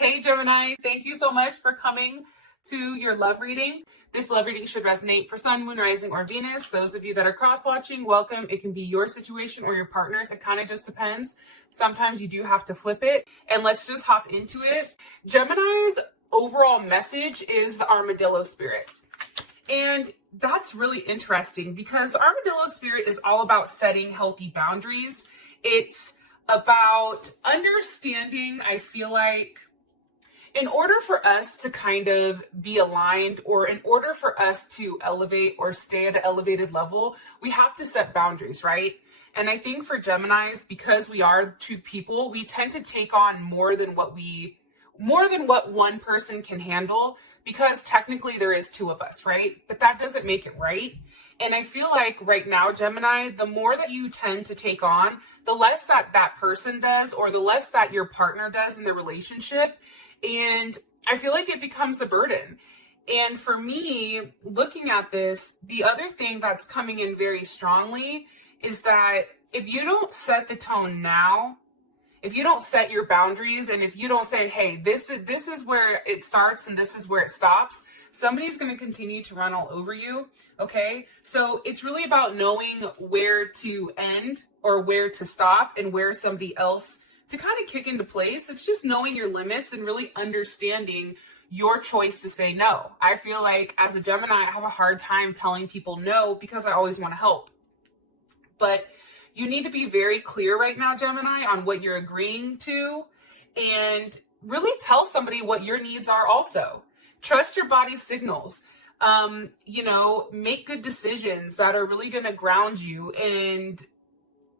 Hey Gemini, thank you so much for coming to your love reading. This love reading should resonate for Sun, Moon, Rising, or Venus. Those of you that are cross-watching, welcome. It can be your situation or your partner's. It kind of just depends. Sometimes you do have to flip it. And let's just hop into it. Gemini's overall message is the armadillo spirit. And that's really interesting because the armadillo spirit is all about setting healthy boundaries. It's about understanding, I feel like, in order for us to kind of be aligned, or in order for us to elevate or stay at an elevated level, we have to set boundaries, right? And I think for Geminis, because we are two people, we tend to take on more than what one person can handle, because technically there is two of us, right? But that doesn't make it right. And I feel like right now, Gemini, the more that you tend to take on, the less that person does, or the less that your partner does in the relationship. And I feel like it becomes a burden. And for me, looking at this, the other thing that's coming in very strongly is that if you don't set the tone now, if you don't set your boundaries, and if you don't say, hey, this is where it starts and this is where it stops, somebody's going to continue to run all over you. Okay. So it's really about knowing where to end or where to stop and where somebody else to kind of kick into place. It's just knowing your limits and really understanding your choice to say no. I feel like as a Gemini, I have a hard time telling people no because I always want to help. But you need to be very clear right now, Gemini, on what you're agreeing to, and really tell somebody what your needs are also. Trust your body's signals. Make good decisions that are really going to ground you and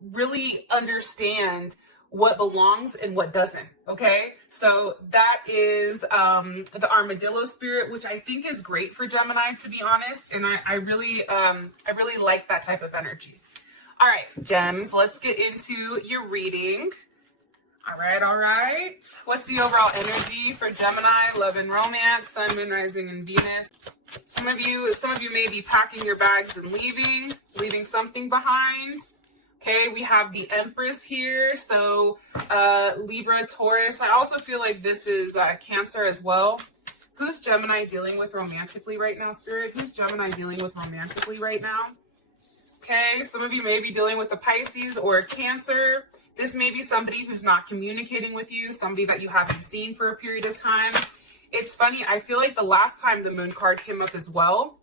really understand what belongs and what doesn't. Okay. So that is the armadillo spirit, which I think is great for Gemini, to be honest. And I really like that type of energy. All right, Gems, let's get into your reading. All right. What's the overall energy for Gemini, love and romance, Sun, Moon, Rising, and Venus? Some of you may be packing your bags and leaving something behind. Okay, we have the Empress here. So Libra, Taurus. I also feel like this is Cancer as well. Who's Gemini dealing with romantically right now, Spirit? Who's Gemini dealing with romantically right now? Okay, some of you may be dealing with a Pisces or a Cancer. This may be somebody who's not communicating with you, somebody that you haven't seen for a period of time. It's funny, I feel like the last time the Moon card came up as well.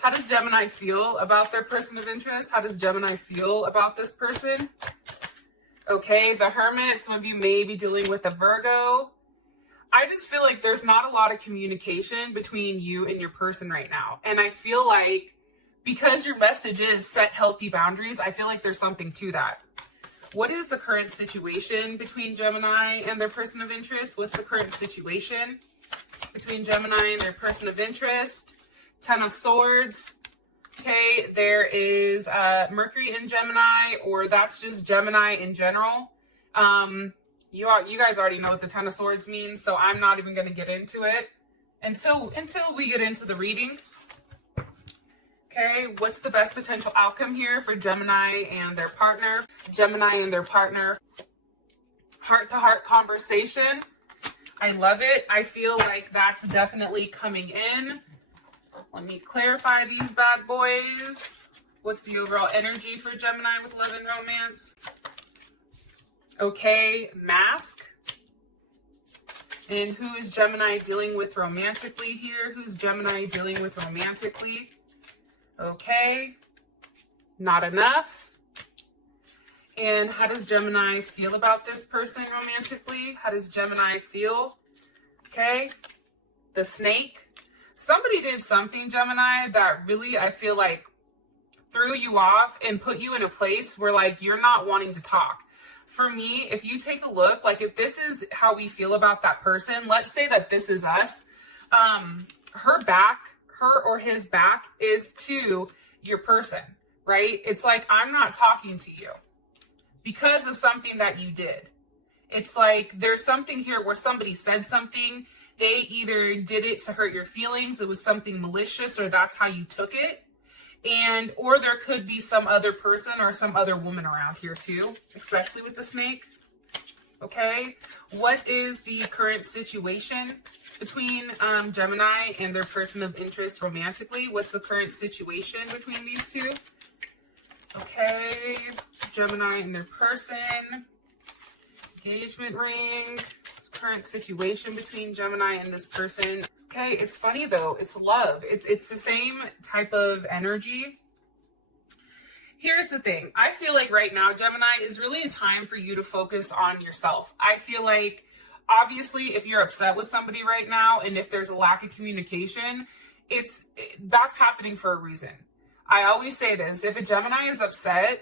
How does Gemini feel about their person of interest? How does Gemini feel about this person? Okay, the Hermit, some of you may be dealing with a Virgo. I just feel like there's not a lot of communication between you and your person right now. And I feel like because your message is set healthy boundaries, I feel like there's something to that. What is the current situation between Gemini and their person of interest? What's the current situation between Gemini and their person of interest? Ten of Swords. Okay, there is Mercury in Gemini, or that's just Gemini in general. You guys already know what the Ten of Swords means, so I'm not even going to get into it until we get into the reading. Okay, what's the best potential outcome here for Gemini and their partner? Gemini and their partner. Heart-to-heart conversation. I love it. I feel like that's definitely coming in. Let me clarify these bad boys. What's the overall energy for Gemini with love and romance? Okay, Mask. And who is Gemini dealing with romantically here? Who's Gemini dealing with romantically? Okay, Not Enough. And how does Gemini feel about this person romantically? How does Gemini feel? Okay, the Snake. Somebody did something, Gemini, that really, I feel like, threw you off and put you in a place where, like, you're not wanting to talk. For me, if you take a look, like, if this is how we feel about that person, let's say that this is us, her or his back is to your person, right? It's like, I'm not talking to you because of something that you did. It's like there's something here where somebody said something. They either did it to hurt your feelings, it was something malicious, or that's how you took it. Or there could be some other person or some other woman around here too, especially with the Snake. Okay, what is the current situation between Gemini and their person of interest romantically? What's the current situation between these two? Okay, Gemini and their person, engagement ring, current situation between Gemini and this person. Okay, it's funny though, it's love. It's the same type of energy. Here's the thing. I feel like right now, Gemini, is really a time for you to focus on yourself. I feel like, obviously, if you're upset with somebody right now, and if there's a lack of communication, that's happening for a reason. I always say this, if a Gemini is upset,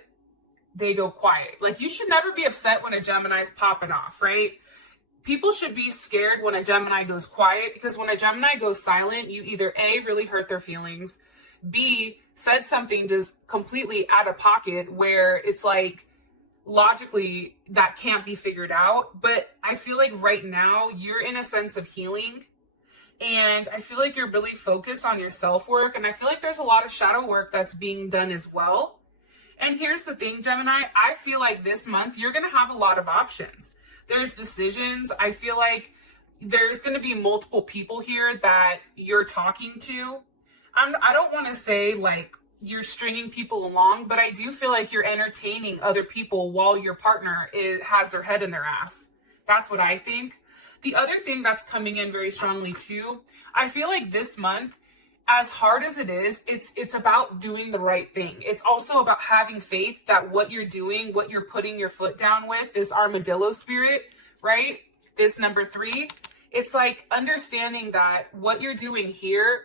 they go quiet. Like, you should never be upset when a Gemini is popping off, right? People should be scared when a Gemini goes quiet, because when a Gemini goes silent, you either A, really hurt their feelings, B, said something just completely out of pocket where it's like, logically, that can't be figured out. But I feel like right now, you're in a sense of healing. And I feel like you're really focused on your self-work. And I feel like there's a lot of shadow work that's being done as well. And here's the thing, Gemini, I feel like this month, you're going to have a lot of options. There's decisions. I feel like there's going to be multiple people here that you're talking to. I don't want to say like you're stringing people along, but I do feel like you're entertaining other people while your partner has their head in their ass. That's what I think. The other thing that's coming in very strongly too, I feel like this month, as hard as it is, it's about doing the right thing. It's also about having faith that what you're doing, what you're putting your foot down with, this armadillo spirit, right? This number 3, it's like understanding that what you're doing here,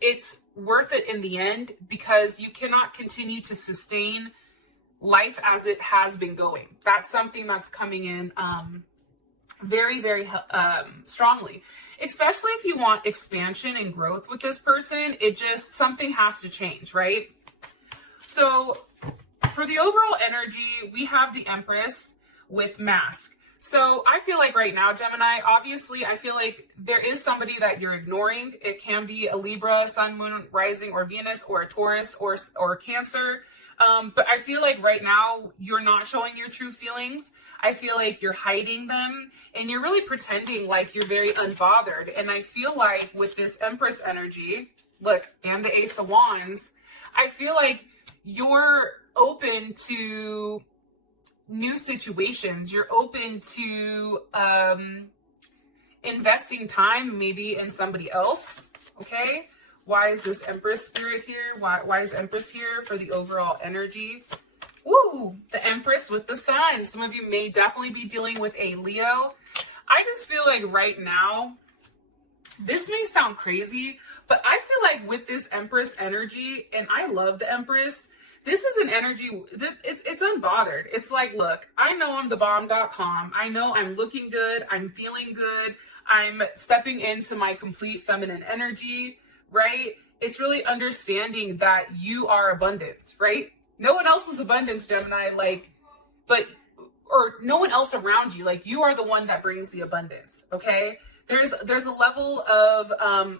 it's worth it in the end, because you cannot continue to sustain life as it has been going. That's something that's coming in very, very strongly, especially if you want expansion and growth with this person. Something has to change, right? So for the overall energy, we have the Empress with mask. So I feel like right now, Gemini, obviously, I feel like there is somebody that you're ignoring. It can be a Libra, Sun, Moon, Rising, or Venus, or a Taurus, or Cancer. But I feel like right now, you're not showing your true feelings. I feel like you're hiding them, and you're really pretending like you're very unbothered. And I feel like with this Empress energy, look, and the Ace of Wands, I feel like you're open to new situations. You're open to investing time maybe in somebody else. Okay, why is this Empress spirit here? Why is Empress here for the overall energy? Woo, the Empress with the Sun. Some of you may definitely be dealing with a Leo. I just feel like right now, this may sound crazy, but I feel like with this Empress energy, and I love the Empress, this is an energy, it's unbothered. It's like, look, I know I'm the bomb.com. I know I'm looking good. I'm feeling good. I'm stepping into my complete feminine energy, right? It's really understanding that you are abundance, right? No one else is abundance, Gemini, or no one else around you. Like, you are the one that brings the abundance, okay? There's a level of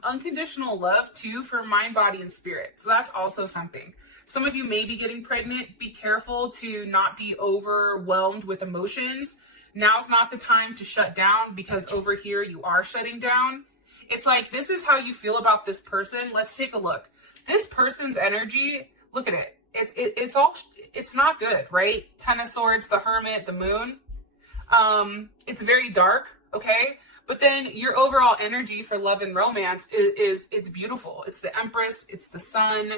unconditional love too for mind, body, and spirit. So that's also something. Some of you may be getting pregnant. Be careful to not be overwhelmed with emotions. Now's not the time to shut down, because over here you are shutting down. It's like, this is how you feel about this person. Let's take a look. This person's energy, look at it. It's not good, right? Ten of Swords, the Hermit, the Moon. It's very dark, okay? But then your overall energy for love and romance it's beautiful. It's the Empress, it's the Sun,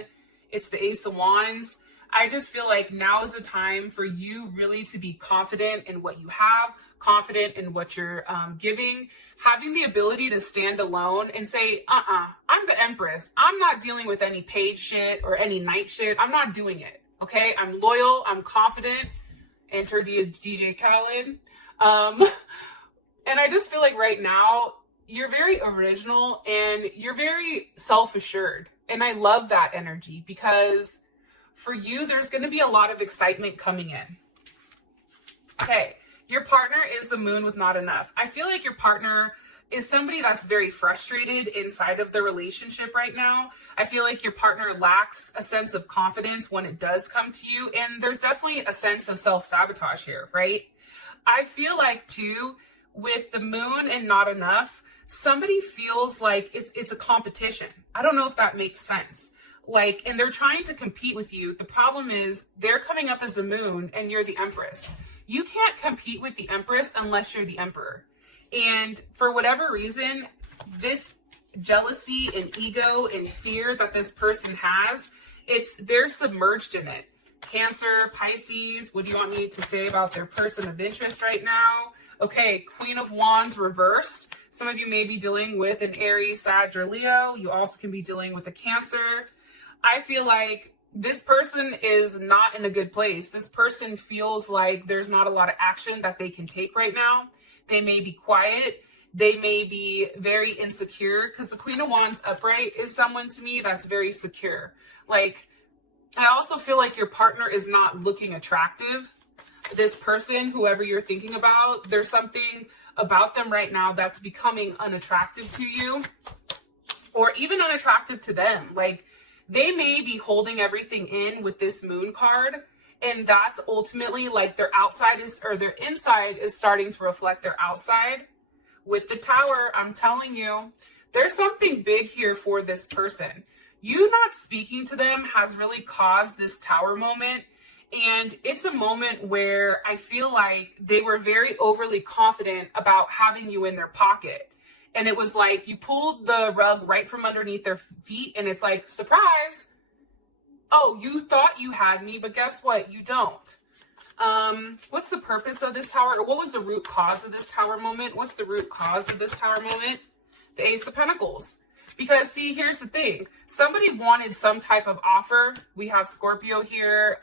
it's the Ace of Wands. I just feel like now is the time for you really to be confident in what you have, confident in what you're giving, having the ability to stand alone and say, I'm the Empress. I'm not dealing with any paid shit or any night shit. I'm not doing it, okay? I'm loyal, I'm confident. Enter DJ Khaled. And I just feel like right now, you're very original and you're very self-assured. And I love that energy, because for you, there's going to be a lot of excitement coming in. Okay, your partner is the Moon with not enough. I feel like your partner is somebody that's very frustrated inside of the relationship right now. I feel like your partner lacks a sense of confidence when it does come to you. And there's definitely a sense of self-sabotage here, right? I feel like too, with the moon and not enough, somebody feels like it's a competition. I don't know if that makes sense. Like, and they're trying to compete with you. The problem is they're coming up as the moon and you're the empress. You can't compete with the empress unless you're the emperor. And for whatever reason, this jealousy and ego and fear that this person has, they're submerged in it. Cancer, Pisces, what do you want me to say about their person of interest right now? Okay, Queen of Wands reversed. Some of you may be dealing with an Aries, Sag, or Leo. You also can be dealing with a Cancer. I feel like this person is not in a good place. This person feels like there's not a lot of action that they can take right now. They may be quiet. They may be very insecure, because the Queen of Wands upright is someone to me that's very secure. Like, I also feel like your partner is not looking attractive. This person, whoever you're thinking about, there's something about them right now that's becoming unattractive to you, or even unattractive to them. Like, they may be holding everything in with this moon card, and that's ultimately like their outside is, or their inside is starting to reflect their outside. With the Tower, I'm telling you, there's something big here for this person. You not speaking to them has really caused this Tower moment. And it's a moment where I feel like they were very overly confident about having you in their pocket. And it was like you pulled the rug right from underneath their feet, and it's like, surprise. Oh, you thought you had me, but guess what? You don't. What's the purpose of this Tower? What was the root cause of this Tower moment? What's the root cause of this Tower moment? The Ace of Pentacles. Because, see, here's the thing. Somebody wanted some type of offer. We have Scorpio here,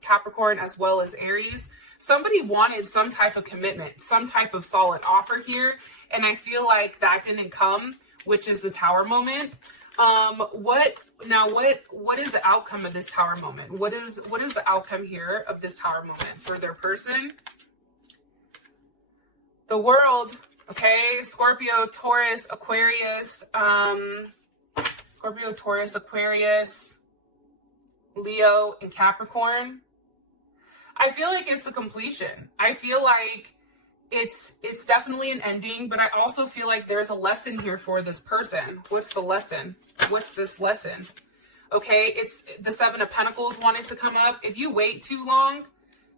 Capricorn, as well as Aries. Somebody wanted some type of commitment, some type of solid offer here. And I feel like that didn't come, which is the Tower moment. What is the outcome of this Tower moment? What is the outcome here of this Tower moment for their person? The World. Okay, Scorpio, Taurus, Aquarius, Leo, and Capricorn. I feel like it's a completion. I feel like it's definitely an ending, but I also feel like there's a lesson here for this person. What's the lesson? What's this lesson? Okay, it's the Seven of Pentacles wanted to come up. If you wait too long,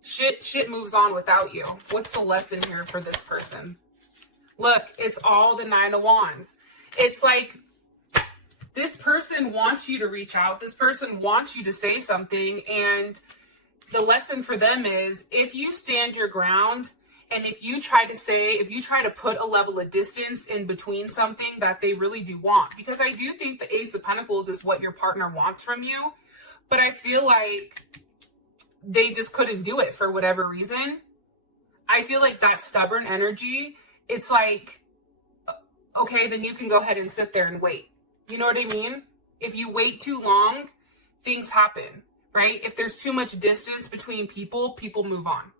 shit moves on without you. What's the lesson here for this person? Look, it's all the Nine of Wands. It's like this person wants you to reach out. This person wants you to say something. And the lesson for them is, if you stand your ground and if you try to put a level of distance in between something that they really do want, because I do think the Ace of Pentacles is what your partner wants from you, but I feel like they just couldn't do it for whatever reason. I feel like that stubborn energy, it's like, okay, then you can go ahead and sit there and wait. You know what I mean? If you wait too long, things happen, right? If there's too much distance between people, people move on.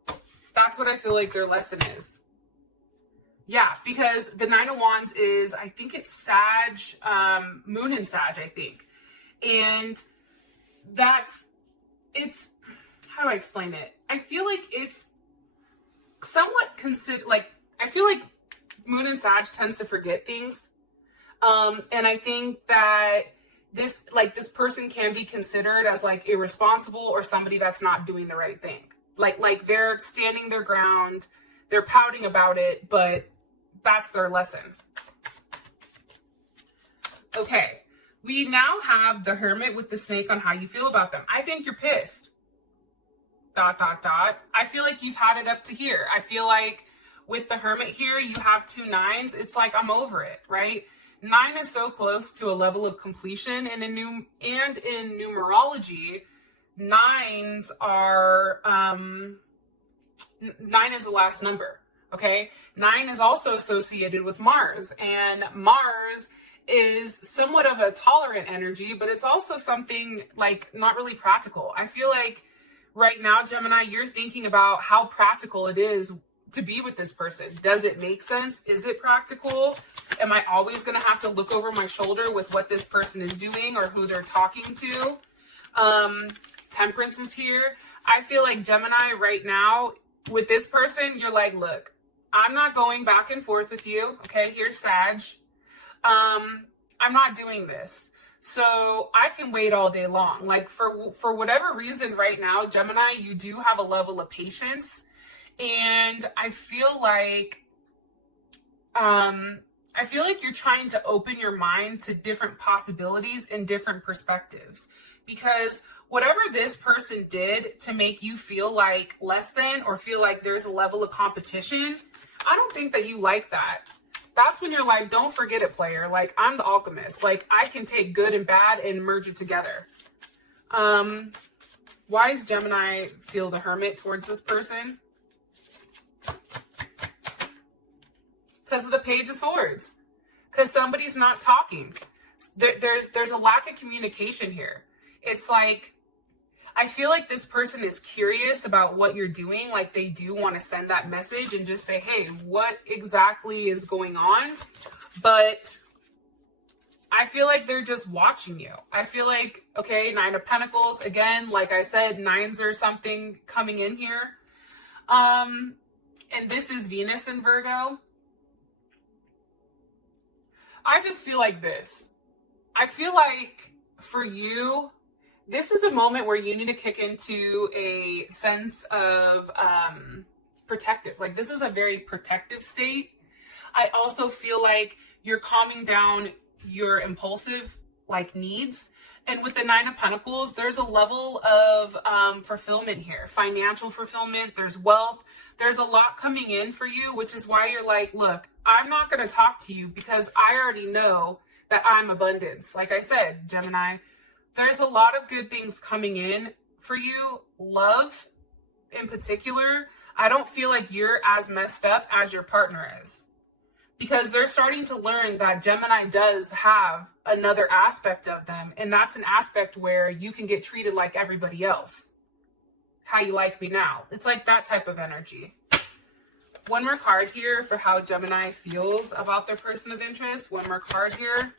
That's what I feel like their lesson is. Yeah, because the Nine of Wands is, I think it's Sag, Moon and Sag, I think. And it's, how do I explain it? I feel like it's somewhat I feel like Moon and Sag tends to forget things. And I think that this person can be considered as like irresponsible or somebody that's not doing the right thing. Like they're standing their ground, they're pouting about it, but that's their lesson. Okay, we now have the Hermit with the snake on how you feel about them. I think you're pissed. ... I feel like you've had it up to here. I feel like with the Hermit here, you have 2 9s. It's like, I'm over it, right? 9 is so close to a level of completion, and in numerology, 9s are 9 is the last number. Okay, 9 is also associated with Mars, and Mars is somewhat of a tolerant energy, but it's also something like not really practical. I feel like right now, Gemini, you're thinking about how practical it is to be with this person. Does it make sense? Is it practical? Am I always going to have to look over my shoulder with what this person is doing or who they're talking to? Temperance is here. I feel like Gemini right now, With this person, you're like, look, I'm not going back and forth with you. Okay, here's Sag. I'm not doing this. So I can wait all day long. Like for whatever reason right now, Gemini, you do have a level of patience. And I feel like you're trying to open your mind to different possibilities and different perspectives, because whatever this person did to make you feel like less than or feel like there's a level of competition, I don't think that you like that. That's when you're like, don't forget it, player. Like, I'm the alchemist. Like, I can take good and bad and merge it together. Why does Gemini feel the Hermit towards this person? Because of the Page of Swords. Because somebody's not talking. There's a lack of communication here. It's like, I feel like this person is curious about what you're doing. Like, they do want to send that message and just say, hey, what exactly is going on? But I feel like they're just watching you. I feel like, okay, Nine of Pentacles. Again, like I said, nines or something coming in here. And this is Venus in Virgo. I just feel like this. I feel like for you, this is a moment where you need to kick into a sense of protective. Like, this is a very protective state. I also feel like you're calming down your impulsive like needs. And with the Nine of Pentacles, there's a level of fulfillment here. Financial fulfillment, there's wealth. There's a lot coming in for you, which is why you're like, look, I'm not going to talk to you because I already know that I'm abundance. Like I said, Gemini, there's a lot of good things coming in for you. Love in particular, I don't feel like you're as messed up as your partner is, because they're starting to learn that Gemini does have another aspect of them. And that's an aspect where you can get treated like everybody else. How you like me now. It's like that type of energy. One more card here for how Gemini feels about their person of interest. One more card here.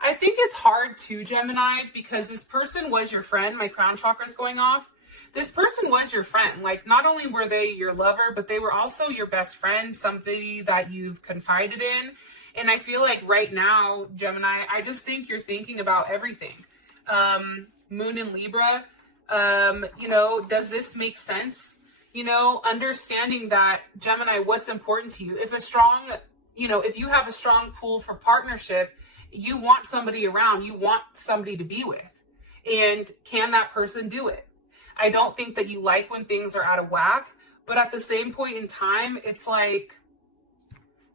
I think it's hard to, Gemini, because this person was your friend. My crown chakra is going off. This person was your friend. Like, not only were they your lover, but they were also your best friend, somebody that you've confided in. And I feel like right now, Gemini, I just think you're thinking about everything. Moon in Libra, you know, does this make sense? You know, understanding that, Gemini, what's important to you? If a strong, you know, if you have a strong pull for partnership, you want somebody around, you want somebody to be with. And can that person do it? I don't think that you like when things are out of whack, but at the same point in time, it's like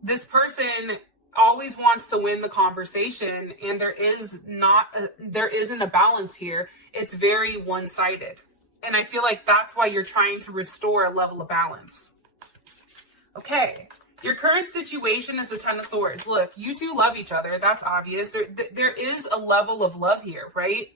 this person always wants to win the conversation, and there isn't a balance here. It's very one-sided. And I feel like that's why you're trying to restore a level of balance. Okay. Your current situation is the Ten of Swords. Look, you two love each other. That's obvious. There is a level of love here, right?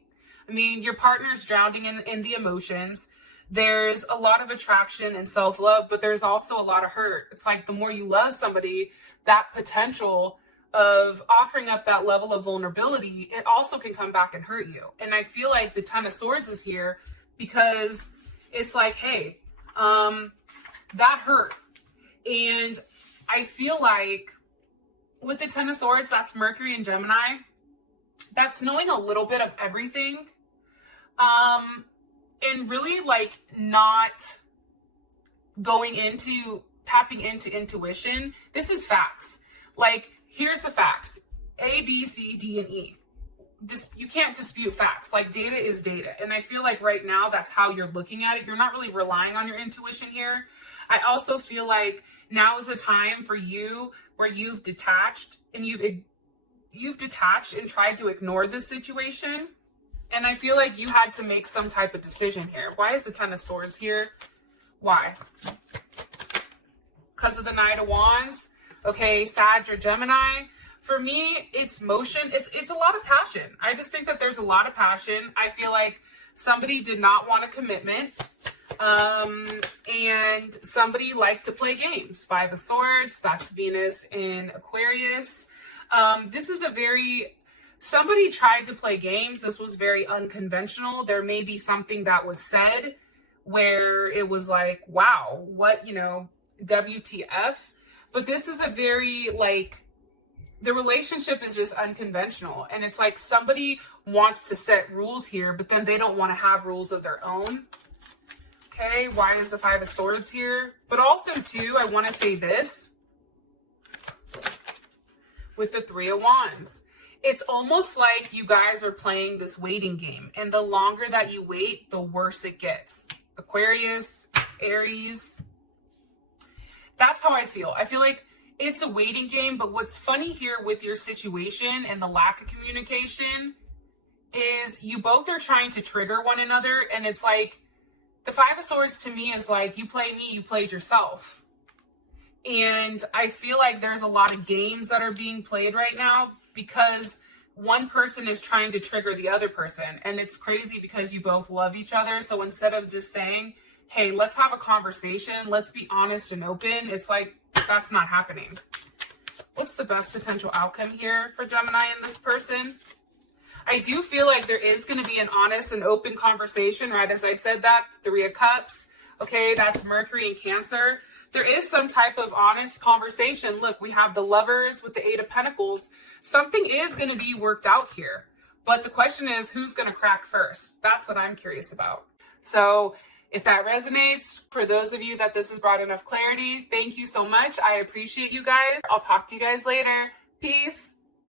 I mean, your partner's drowning in the emotions. There's a lot of attraction and self-love, but there's also a lot of hurt. It's like the more you love somebody, that potential of offering up that level of vulnerability, it also can come back and hurt you. And I feel like the Ten of Swords is here because it's like, hey, that hurt. And I feel like with the Ten of Swords, that's Mercury and Gemini. That's knowing a little bit of everything. And really like not tapping into intuition. This is facts. Like, here's the facts. A, B, C, D, and E. You can't dispute facts. Like, data is data. And I feel like right now that's how you're looking at it. You're not really relying on your intuition here. I also feel like now is a time for you where you've detached and you've detached and tried to ignore the situation. And I feel like you had to make some type of decision here. Why is the Ten of Swords here? Why? Because of the Knight of Wands. Okay, Sag or Gemini. For me, it's motion. It's a lot of passion. I just think that there's a lot of passion. I feel like somebody did not want a commitment. And somebody liked to play games. Five of Swords, that's Venus in Aquarius. This is somebody tried to play games. This was very unconventional. There may be something that was said where it was like, wow, what, WTF. But this is a very like, the relationship is just unconventional. And it's like somebody wants to set rules here, but then they don't want to have rules of their own. Okay, why is the Five of Swords here? But also too, I want to say this with the Three of Wands. It's almost like you guys are playing this waiting game. And the longer that you wait, the worse it gets. Aquarius, Aries. That's how I feel. I feel like it's a waiting game. But what's funny here with your situation and the lack of communication is you both are trying to trigger one another. And it's like, the Five of Swords to me is like, you play me, you played yourself. And I feel like there's a lot of games that are being played right now because one person is trying to trigger the other person. And it's crazy because you both love each other. So instead of just saying, hey, let's have a conversation, let's be honest and open, it's like, that's not happening. What's the best potential outcome here for Gemini and this person? I do feel like there is going to be an honest and open conversation, right? As I said that, Three of Cups, okay, that's Mercury and Cancer. There is some type of honest conversation. Look, we have the Lovers with the Eight of Pentacles. Something is going to be worked out here. But the question is, who's going to crack first? That's what I'm curious about. So if that resonates, for those of you that this has brought enough clarity, thank you so much. I appreciate you guys. I'll talk to you guys later. Peace.